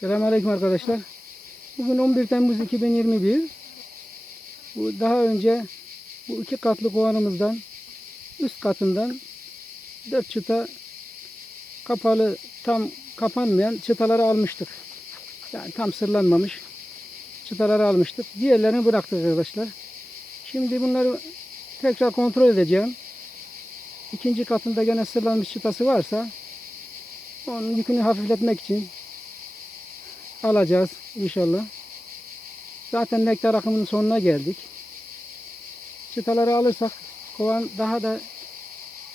Selamünaleyküm arkadaşlar. Bugün 11 Temmuz 2021. Bu daha önce bu iki katlı kovanımızdan üst katından dört çıta kapalı tam kapanmayan çıtaları almıştık. Yani tam sırlanmamış çıtaları almıştık. Diğerlerini bıraktık arkadaşlar. Şimdi bunları tekrar kontrol edeceğim. İkinci katında gene sırlanmış çıtası varsa onun yükünü hafifletmek için alacağız inşallah. Zaten nektar akımının sonuna geldik. Çıtaları alırsak kovan daha da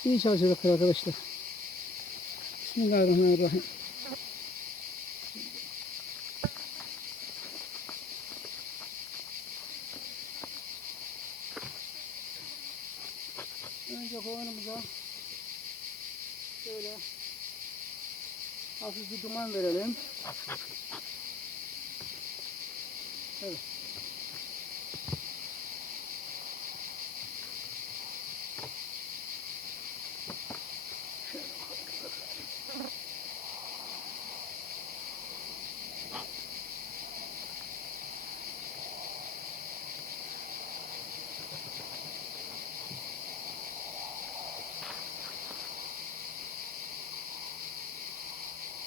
iyi çalışacak arkadaşlar. Bismillahirrahmanirrahim. Önce kovanımıza şöyle hafif bir duman verelim. Evet.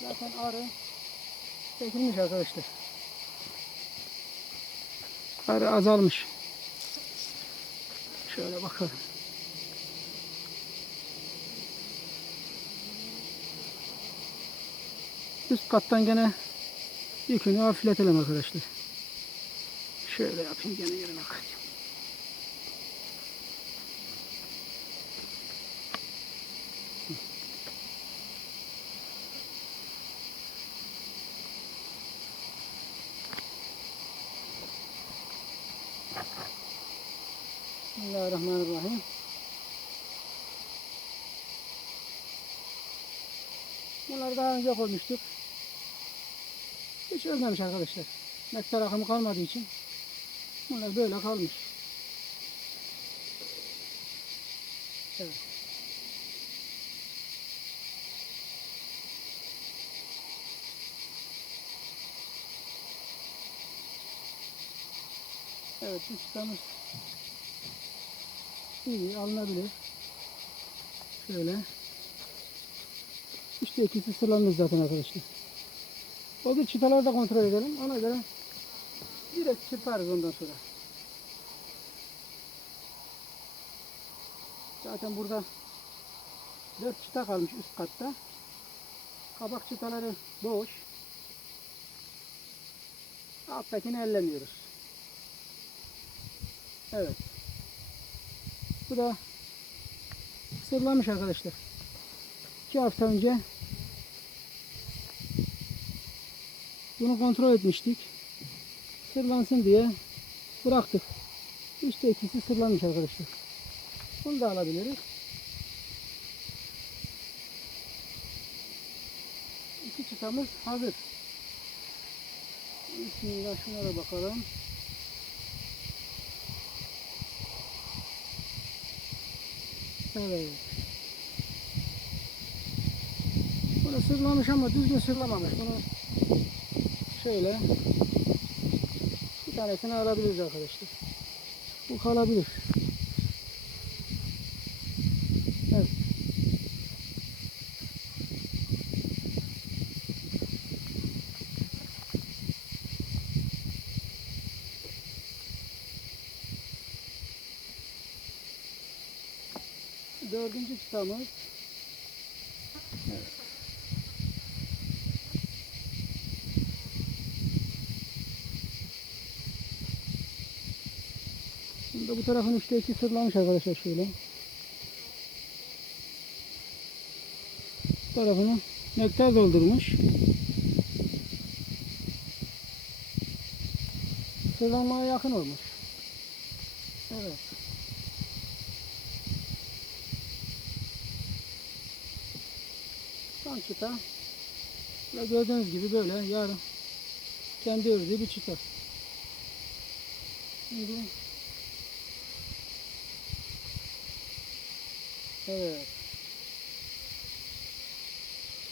Zaten arı çekilmiş arkadaşlar. Arı azalmış. Şöyle bakalım. Üst kattan gene yükünü hafifletelim arkadaşlar. Şöyle yapayım gene yerine koyayım. Bismillahirrahmanirrahim. Bunları daha önce koymuştuk. Hiç ölmemiş arkadaşlar. Nektar akımı kalmadığı için bunlar böyle kalmış. Evet. Evet, bu çıtamız iyi alınabilir. Şöyle. İşte ikisi sırlanmış zaten arkadaşlar. O bir çıtaları da kontrol edelim. Ona göre direkt çırparız ondan sonra. Zaten burada dört çıta kalmış üst katta. Kabak çıtaları boş. Alttakini ellemiyoruz. Evet. Bu da sırlamış arkadaşlar. İki hafta önce bunu kontrol etmiştik. Sırlansın diye bıraktık. Üçte ikisi sırlanmış arkadaşlar. Bunu da alabiliriz. İki çıtamız hazır. Bismillah şuna da Evet. Bunu sırlamış ama düzgün sırlamamış. Bunu şöyle bir tanesini alabiliriz arkadaşlar. Bu kalabilir. Evet. Dördüncü çıtamız. Evet. Şimdi bu tarafın üçte iki sırlamış arkadaşlar şöyle. Bu tarafını nektar doldurmuş. Sırlanmaya yakın olmuş. Evet. Son çıta. Ve gördüğünüz gibi böyle yarın kendi ördüğü bir çıta. Şimdi Evet.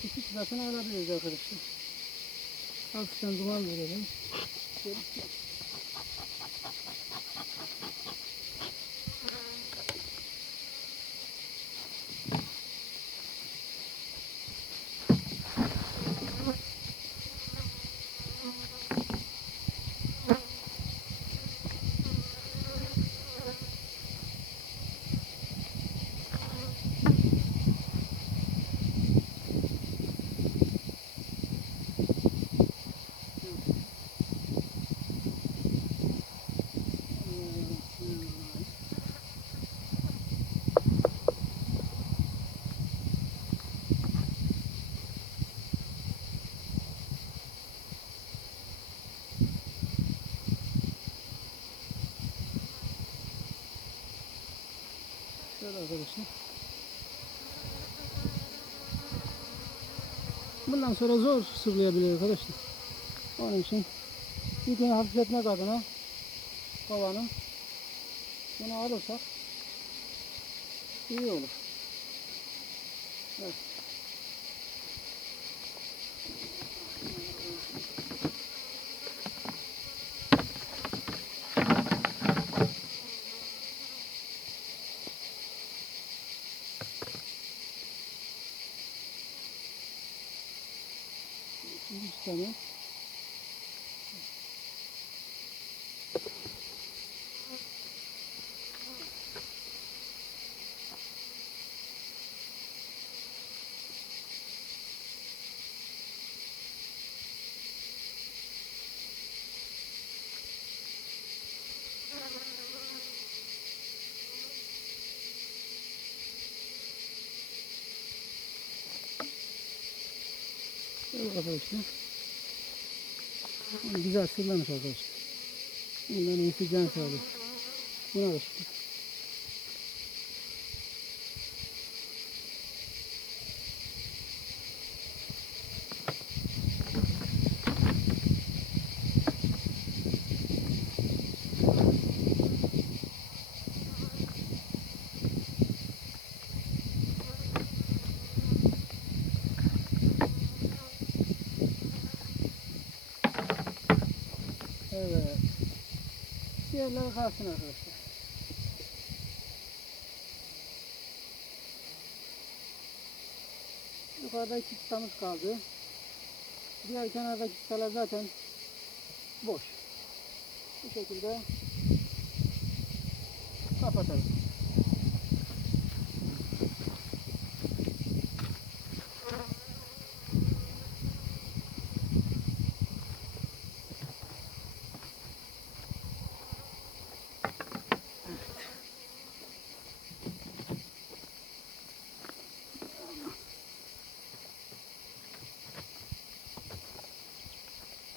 İki çıtasını alabiliriz arkadaşlar. Hafiften duman verelim. Şöyle arkadaşlar. Bundan sonra zor sırlayabilir arkadaşlar. Onun için yükünü hafifletmek adına kovanın bunu alırsak iyi olur. Evet. İkinci tane. Evet arkadaşlar. Güzel sırlamış arkadaşlar. Bundan iyisi can sağlığı. Buna da Evet. Diğerleri kalsın arkadaşlar. Yukarıda iki çıtamız kaldı. Diğer kenardaki çıtalar zaten boş. Bu şekilde kapatalım.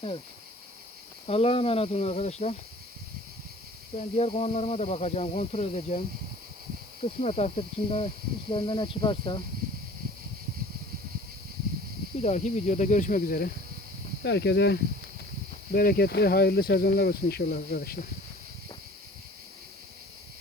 Evet. Allah'a emanet olun arkadaşlar. Ben diğer konularıma da bakacağım, kontrol edeceğim. Kısmet artık içinde içlerinde ne çıkarsa. Bir dahaki videoda görüşmek üzere. Herkese bereketli, hayırlı sezonlar olsun inşallah arkadaşlar.